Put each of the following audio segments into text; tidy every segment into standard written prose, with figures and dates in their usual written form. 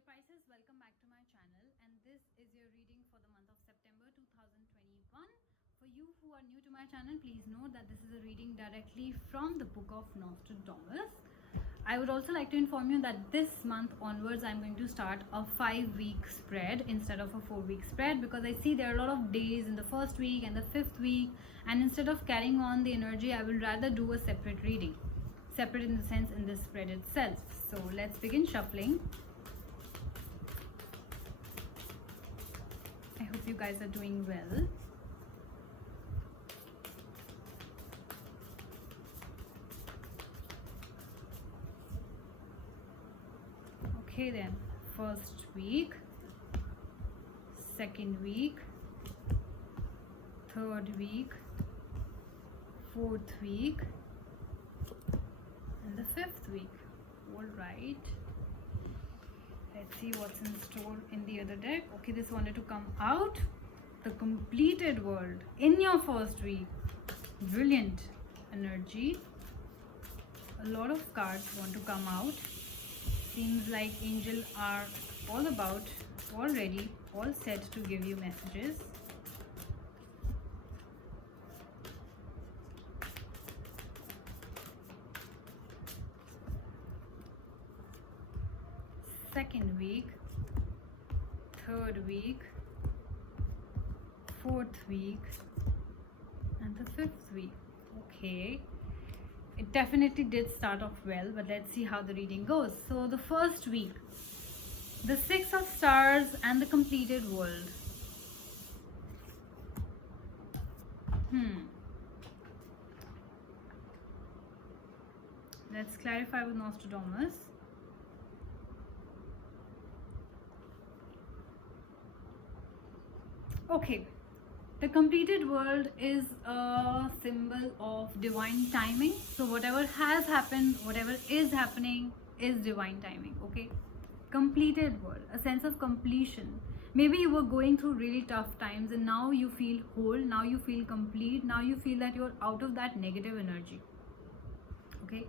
Dear Pisces, welcome back to my channel, and this is your reading for the month of September 2021. For you who are new to my channel, please note that this is a reading directly from the book of Nostradamus. I would also like to inform you that this month onwards I'm going to start a 5-week spread instead of a 4-week spread, because I see there are a lot of days in the first week and the 5th week, and instead of carrying on the energy, I will rather do a separate reading. Separate in the sense in this spread itself. So let's begin shuffling. I hope you guys are doing well. Okay then, first week, second week, third week, fourth week, and the 5th week. All right. Let's see what's in store in the other deck. Okay, this wanted to come out. The completed world in your first week. Brilliant energy. A lot of cards want to come out. Seems like angels are all about, all ready, all set to give you messages. Second week, third week, fourth week, and the 5th week. Okay, it definitely did start off well, but let's see how the reading goes. So the first week, the 6 of Stars and the completed world. Let's clarify with Nostradamus. Okay, the completed world is a symbol of divine timing. So whatever has happened, whatever is happening is divine timing. Okay, completed world, a sense of completion. Maybe you were going through really tough times and now you feel whole, now you feel complete, now you feel that you're out of that negative energy. Okay,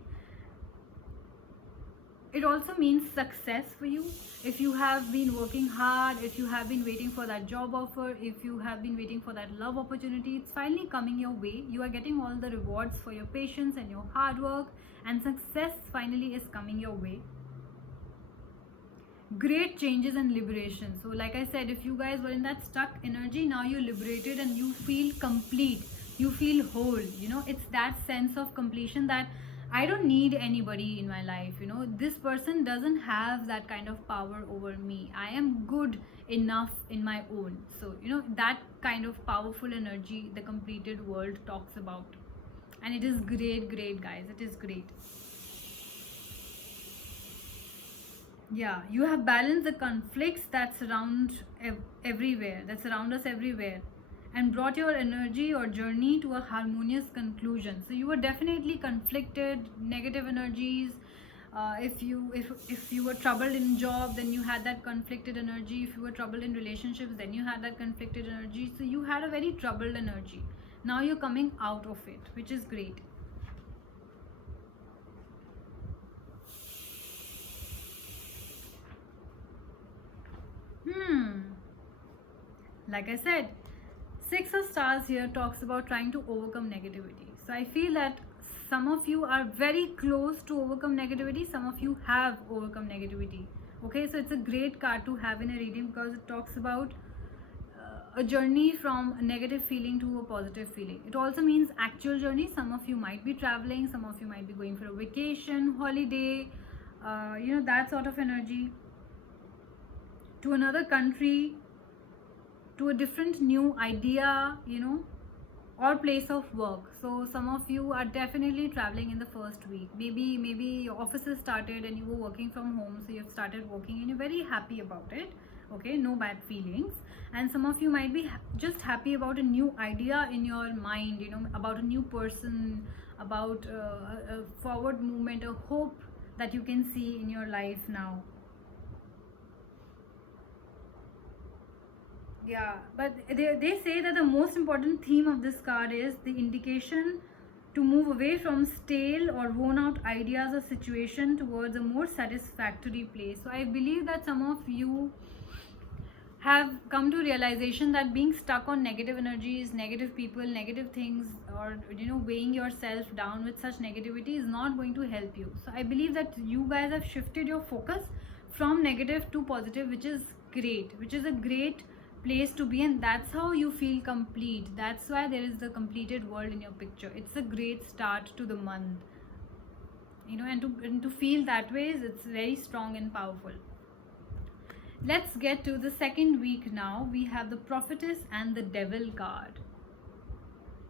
it also means success for you. If you have been working hard, if you have been waiting for that job offer, if you have been waiting for that love opportunity, it's finally coming your way. You are getting all the rewards for your patience and your hard work, and success finally is coming your way. Great changes and liberation. So like I said, if you guys were in that stuck energy, now you're liberated and you feel complete, you feel whole. You know, it's that sense of completion that I don't need anybody in my life. You know, this person doesn't have that kind of power over me. I am good enough in my own. So, you know, that kind of powerful energy the completed world talks about. And it is great, guys. It is great. Yeah, you have balanced the conflicts that surround everywhere, that surround us everywhere, and brought your energy or journey to a harmonious conclusion. So you were definitely conflicted, negative energies. If you were troubled in job, then you had that conflicted energy. If you were troubled in relationships, then you had that conflicted energy. So you had a very troubled energy. Now you're coming out of it, which is great. Like I said, 6 of Stars here talks about trying to overcome negativity. So I feel that some of you are very close to overcome negativity. Some of you have overcome negativity. Okay, so it's a great card to have in a reading because it talks about a journey from a negative feeling to a positive feeling. It also means actual journey. Some of you might be traveling, some of you might be going for a vacation, holiday, you know, that sort of energy, to another country, to a different new idea, you know, or place of work. So some of you are definitely traveling in the first week. Maybe your offices started and you were working from home, so you've started working and you're very happy about it. Okay, no bad feelings. And some of you might be just happy about a new idea in your mind, you know, about a new person, about a forward movement, a hope that you can see in your life now. Yeah, but they say that the most important theme of this card is the indication to move away from stale or worn out ideas or situation towards a more satisfactory place. So I believe that some of you have come to realization that being stuck on negative energies, negative people, negative things, or weighing yourself down with such negativity is not going to help you. So I believe that you guys have shifted your focus from negative to positive, which is great, which is a great place to be, and that's how you feel complete. That's why there is the completed world in your picture. It's a great start to the month, and to feel that way, it's very strong and powerful. Let's get to the second week now. We have the Prophetess and the Devil card.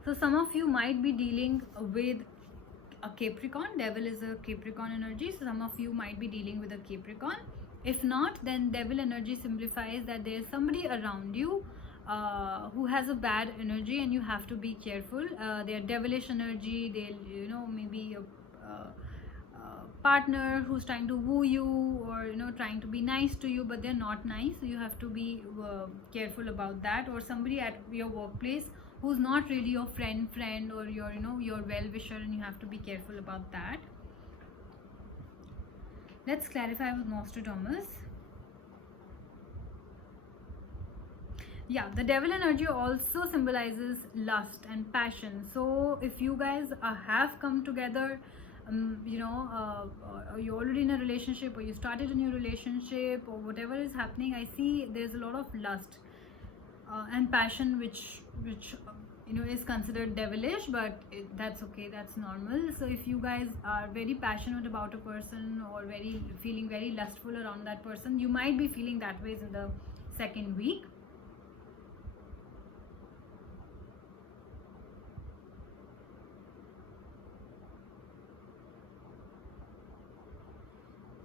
So some of you might be dealing with a Capricorn. Devil is a Capricorn energy, so some of you might be dealing with a Capricorn. If not, then Devil energy signifies that there is somebody around you who has a bad energy, and you have to be careful. They are devilish energy. They'll maybe a partner who's trying to woo you, or trying to be nice to you, but they're not nice, so you have to be careful about that. Or somebody at your workplace who's not really your friend or your your well-wisher, and you have to be careful about that. Let's clarify with Nostradamus. Yeah, the devil energy also symbolizes lust and passion. So if you guys have come together, you're already in a relationship, or you started a new relationship, or whatever is happening, I see there's a lot of lust and passion, which is considered devilish, but that's okay, that's normal. So if you guys are very passionate about a person, or feeling very lustful around that person, you might be feeling that ways in the second week.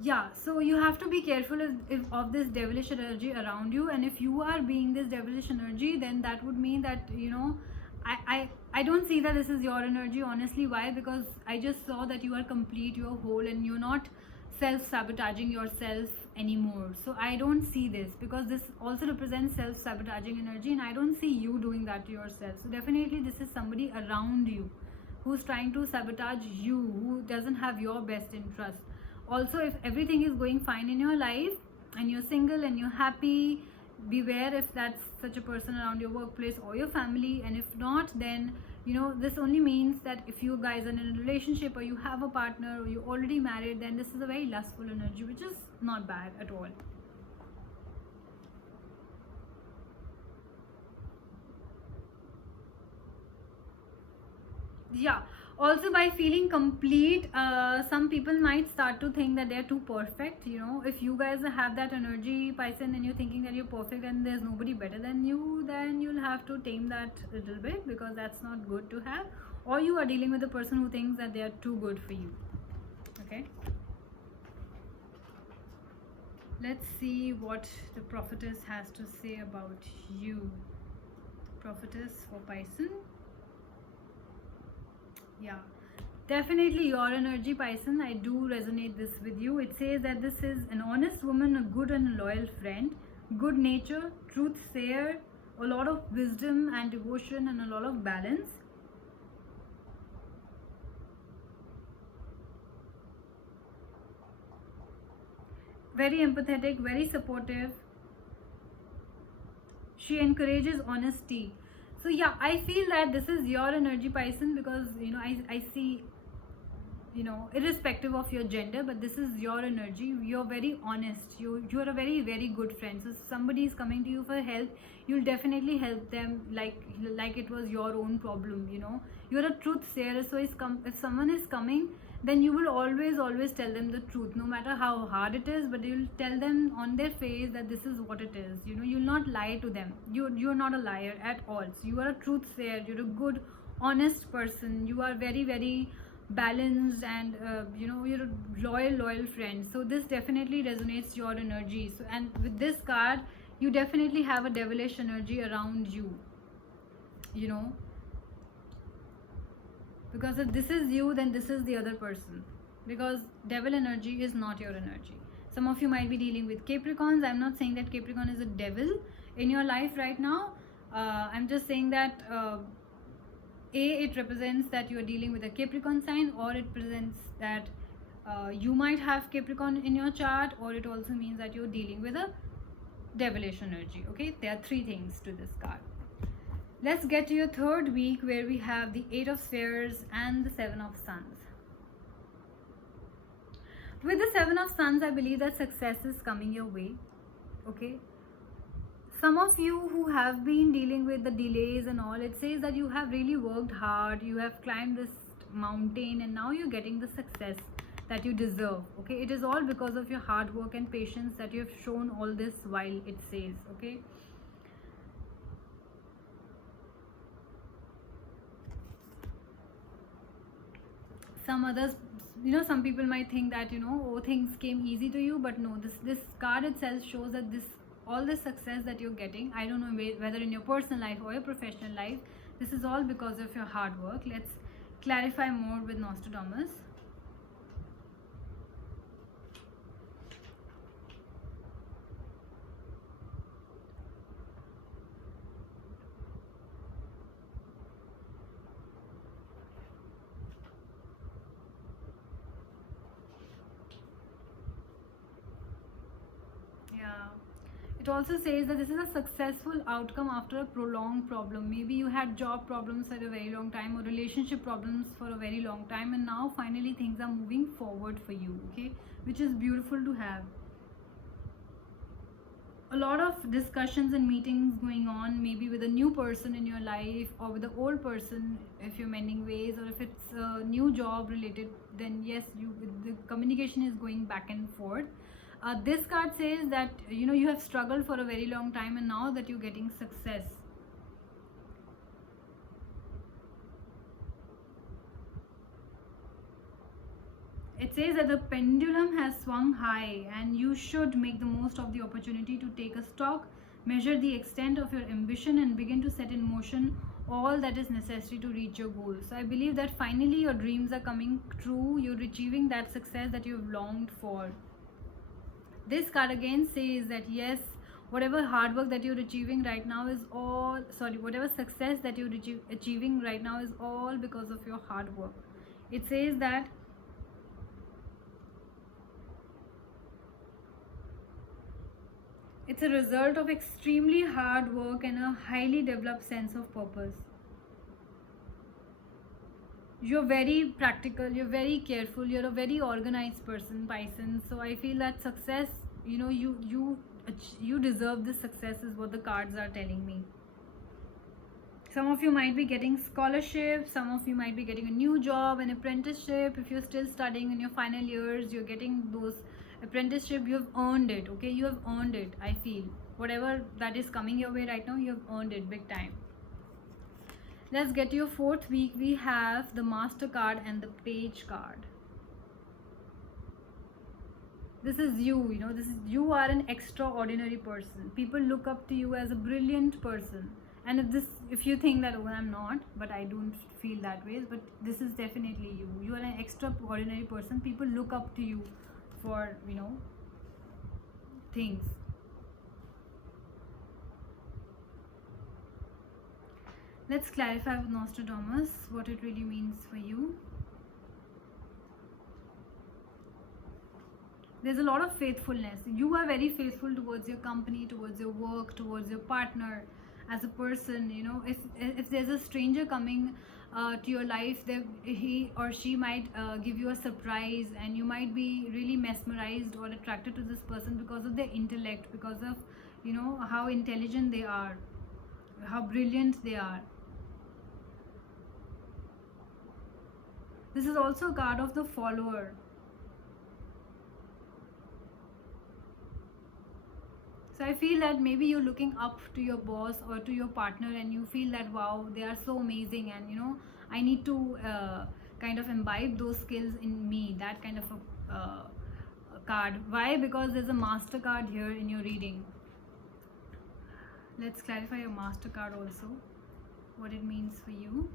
Yeah, so you have to be careful of this devilish energy around you, and if you are being this devilish energy, then that would mean that I don't see that this is your energy, honestly. Why? Because I just saw that you are complete, you're whole, and you're not self-sabotaging yourself anymore. So I don't see this, because this also represents self-sabotaging energy, and I don't see you doing that to yourself. So definitely this is somebody around you who's trying to sabotage you, who doesn't have your best interest. Also, if everything is going fine in your life and you're single and you're happy, beware if that's such a person around your workplace or your family. And if not, then this only means that if you guys are in a relationship, or you have a partner, or you're already married, then this is a very lustful energy, which is not bad at all. Yeah, also by feeling complete, some people might start to think that they're too perfect. If you guys have that energy, Pisces, and you're thinking that you're perfect and there's nobody better than you, then you'll have to tame that a little bit, because that's not good to have. Or you are dealing with a person who thinks that they are too good for you. Okay, let's see what the Prophetess has to say about you. Prophetess for Pisces. Yeah, definitely your energy, Pisces. I do resonate this with you. It says that this is an honest woman, a good and a loyal friend, good nature, truth sayer, a lot of wisdom and devotion, and a lot of balance. Very empathetic, very supportive. She encourages honesty. So yeah, I feel that this is your energy, Pisces, because I see, irrespective of your gender, but this is your energy. You're very honest. You're a very, very good friend. So if somebody is coming to you for help, you'll definitely help them like it was your own problem. You're a truth sayer. So if someone is coming, then you will always tell them the truth, no matter how hard it is, but you'll tell them on their face that this is what it is. You'll not lie to them. You're not a liar at all. So you are a truth sayer. You're a good, honest person. You are very, very balanced, and you're a loyal friend. So this definitely resonates your energy. So, and with this card, you definitely have a devilish energy around you, because if this is you, then this is the other person, because devil energy is not your energy. Some of you might be dealing with Capricorns. I'm not saying that Capricorn is a devil in your life right now. I'm just saying that it represents that you are dealing with a Capricorn sign, or it presents that you might have Capricorn in your chart, or it also means that you're dealing with a devilish energy. Okay, there are three things to this card. Let's get to your third week, where we have the Eight of Spheres and the Seven of Sons. With the Seven of Sons, I believe that success is coming your way. Okay, some of you who have been dealing with the delays and all, it says that you have really worked hard, you have climbed this mountain, and now you're getting the success that you deserve. Okay, it is all because of your hard work and patience that you have shown all this while, it says. Okay, some others, some people might think that, oh, things came easy to you, but no, this card itself shows that all this success that you're getting, I don't know whether in your personal life or your professional life, this is all because of your hard work. Let's clarify more with Nostradamus. Yeah, it also says that this is a successful outcome after a prolonged problem. Maybe you had job problems for a very long time, or relationship problems for a very long time, and now finally things are moving forward for you. Okay, which is beautiful to have. A lot of discussions and meetings going on, maybe with a new person in your life, or with the old person if you're mending ways, or if it's a new job related, then yes, the communication is going back and forth. This card says that you have struggled for a very long time, and now that you're getting success. It says that the pendulum has swung high, and you should make the most of the opportunity to take a stock, measure the extent of your ambition, and begin to set in motion all that is necessary to reach your goals. So I believe that finally your dreams are coming true. You're achieving that success that you've longed for. This card again says that yes, whatever hard work that you're achieving right now is all, whatever success that you're achieving right now is all because of your hard work. It says that it's a result of extremely hard work and a highly developed sense of purpose. You're very practical, you're very careful, you're a very organized person, Pisces. So I feel that success, you deserve this success, is what the cards are telling me. Some of you might be getting scholarship, some of you might be getting a new job, an apprenticeship. If you're still studying in your final years, you're getting those apprenticeship. You have earned it. Okay, you have earned it. I feel whatever that is coming your way right now, you have earned it big time. Let's get to your fourth week. We have the Master card and the Page card. This is you, you are an extraordinary person. People look up to you as a brilliant person. And if you think that, oh, I'm not, but I don't feel that way, but this is definitely you. You are an extraordinary person. People look up to you for, things. Let's clarify with Nostradamus what it really means for you. There's a lot of faithfulness. You are very faithful towards your company, towards your work, towards your partner. As a person, if there's a stranger coming to your life, he or she might give you a surprise, and you might be really mesmerized or attracted to this person because of their intellect, because of how intelligent they are, how brilliant they are. This is also a card of the follower. So I feel that maybe you're looking up to your boss or to your partner, and you feel that, wow, they are so amazing, and I need to kind of imbibe those skills in me, that kind of a card. Why? Because there's a Master card here in your reading. Let's clarify your Master card also, what it means for you.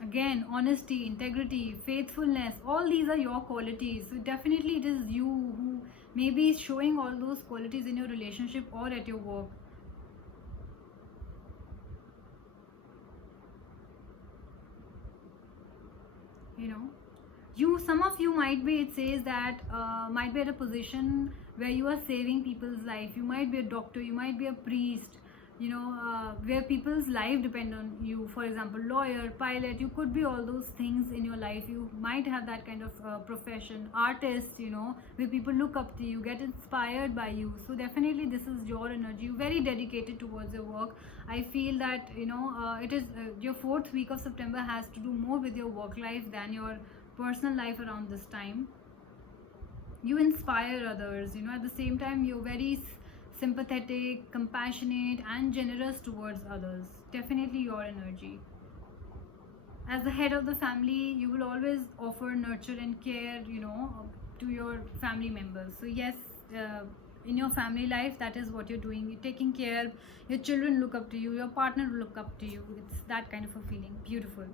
Again, honesty, integrity, faithfulness, all these are your qualities. So definitely it is you who may be showing all those qualities in your relationship or at your work. you know. Some of you might be, it says that might be at a position where you are saving people's life. You might be a doctor, you might be a priest, where people's life depend on you. For example, lawyer, pilot, you could be all those things in your life. You might have that kind of profession. Artist, where people look up to you, get inspired by you. So definitely this is your energy. You're very dedicated towards your work. I feel that it is your 4th week of September has to do more with your work life than your personal life around this time. You inspire others, at the same time you're very sympathetic, compassionate and generous towards others. Definitely your energy. As the head of the family, you will always offer nurture and care, to your family members. So yes, in your family life, that is what you're doing. You're taking care, your children look up to you, your partner will look up to you. It's that kind of a feeling. Beautiful.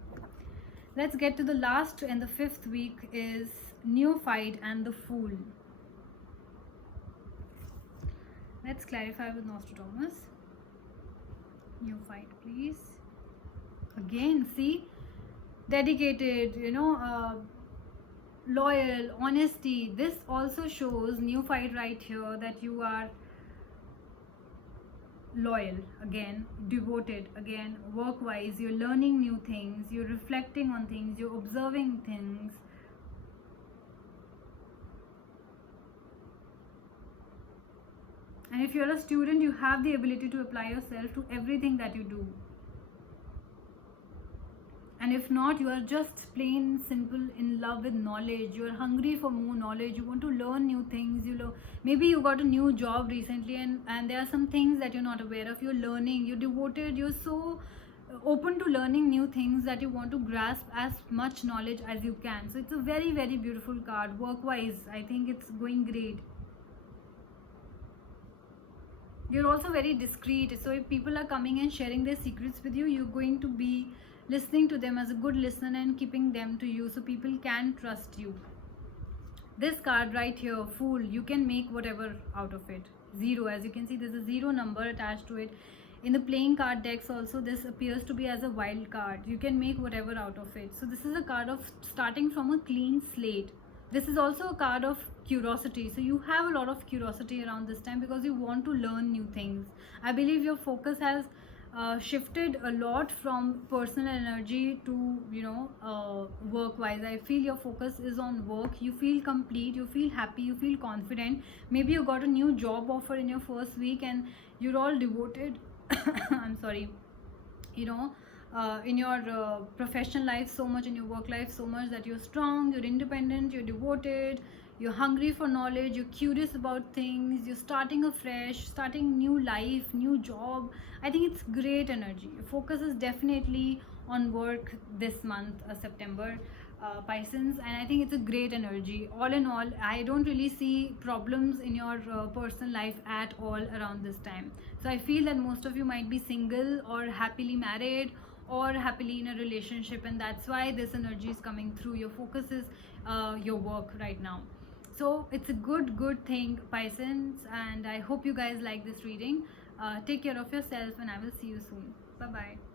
Let's get to the last and the 5th week is Neophyte and the Fool. Let's clarify with Nostradamus. Neophyte, please. Again, see, dedicated, loyal, honesty. This also shows, Neophyte right here, that you are loyal, again, devoted, again, work wise, you're learning new things, you're reflecting on things, you're observing things. And if you're a student, you have the ability to apply yourself to everything that you do. And if not, you are just plain simple in love with knowledge. You're hungry for more knowledge. You want to learn new things. Maybe you got a new job recently and there are some things that you're not aware of. You're learning, you're devoted, you're so open to learning new things that you want to grasp as much knowledge as you can. So it's a very, very beautiful card. Work wise, I think it's going great. You're also very discreet. So if people are coming and sharing their secrets with you, you're going to be listening to them as a good listener and keeping them to you so people can trust you. This card right here, Fool, you can make whatever out of it. 0, as you can see, there's a 0 number attached to it. In the playing card decks also, this appears to be as a wild card. You can make whatever out of it. So this is a card of starting from a clean slate. This is also a card of curiosity. So you have a lot of curiosity around this time because you want to learn new things. I believe your focus has shifted a lot from personal energy to work wise. I feel your focus is on work. You feel complete, you feel happy, you feel confident. Maybe you got a new job offer in your 1st week and you're all devoted I'm sorry, in your professional life so much, in your work life so much, that you're strong, you're independent, you're devoted, you're hungry for knowledge, you're curious about things, you're starting afresh, starting new life, new job. I think it's great energy. Your focus is definitely on work this month, September, Pisces, and I think it's a great energy. All in all, I don't really see problems in your personal life at all around this time. So I feel that most of you might be single or happily married or happily in a relationship, and that's why this energy is coming through. Your focus is your work right now. So it's a good thing, Pisces, and I hope you guys like this reading. Take care of yourself and I will see you soon. Bye bye.